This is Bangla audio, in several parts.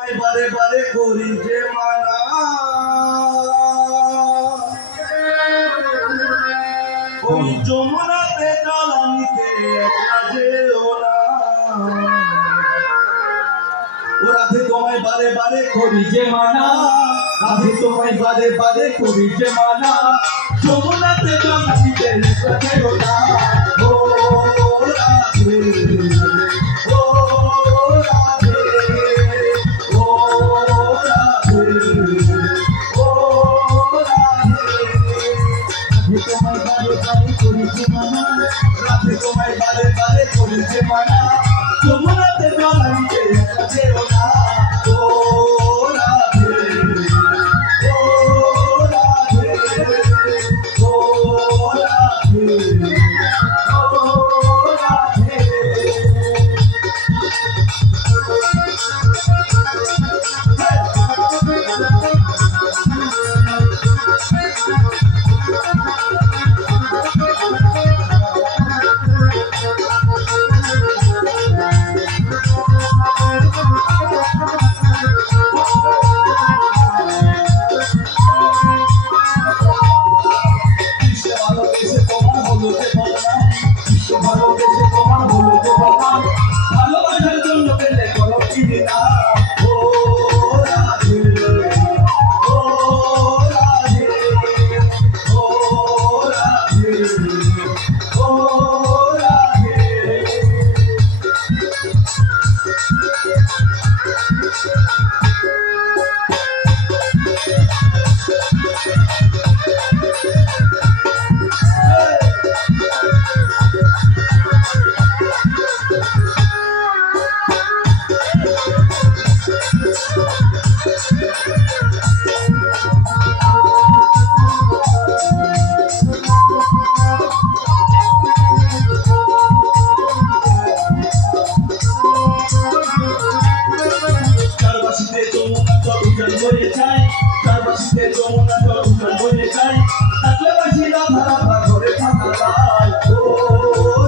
বারে বারে করি যে মানা ওই যমুনাতে জল আনিতে একলা যেও না ও রাধে তোমায় বারে বারে করি যে মানা রাধে তোমায় বারে বারে করি যে মানা যমুনাতে জল আনিতে একলা যেও না ও রাধে ও রাধে তোমায় বারে বারে করি যে মানা যমুনাতে জল আনিতে একলা যেও না ও রাধে ও রাধে ও রাধে ও রাধে ভালোবাসার জন্য পেলে করো কিনে না ও রাধে ও রাধে ও রাধে ও রাধে চারপাশে যমুনা জল উজান হয়ে যায় চারপাশে যমুনা জল উজান হয়ে যায় থাকলে বাসি রাধা রাধা ঘরে থাকা যায় ও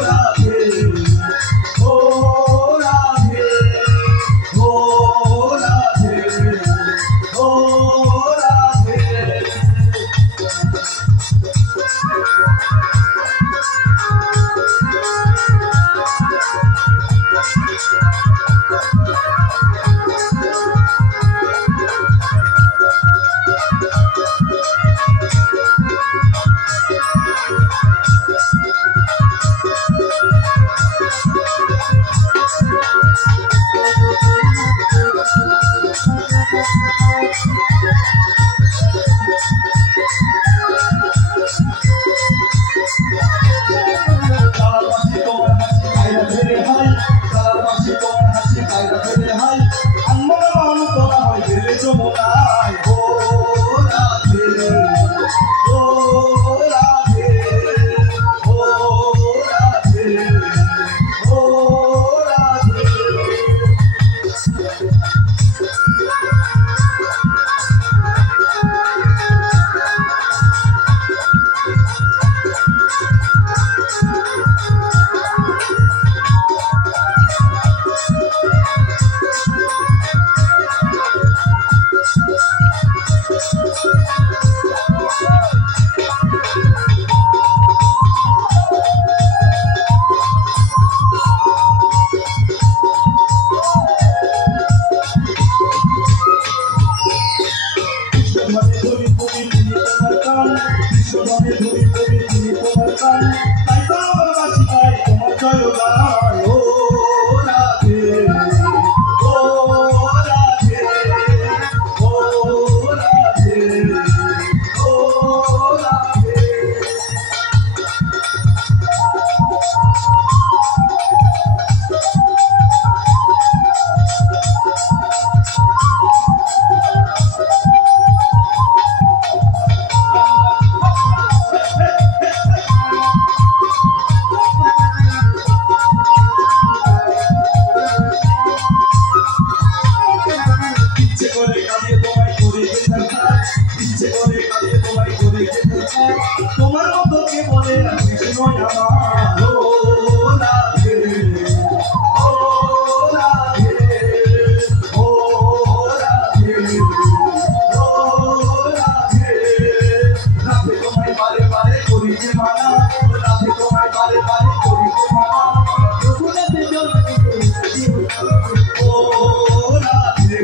রাধে ও রাধে ও রাধে ও রাধে যমুনায় ও রাধে ও রাধে ও রাধে ও রাধে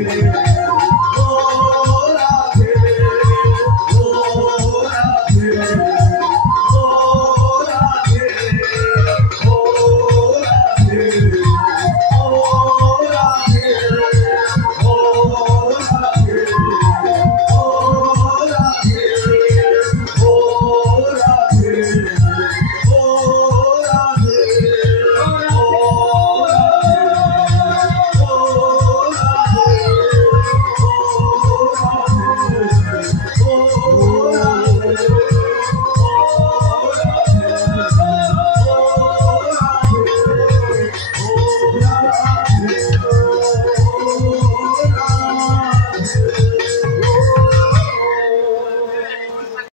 রে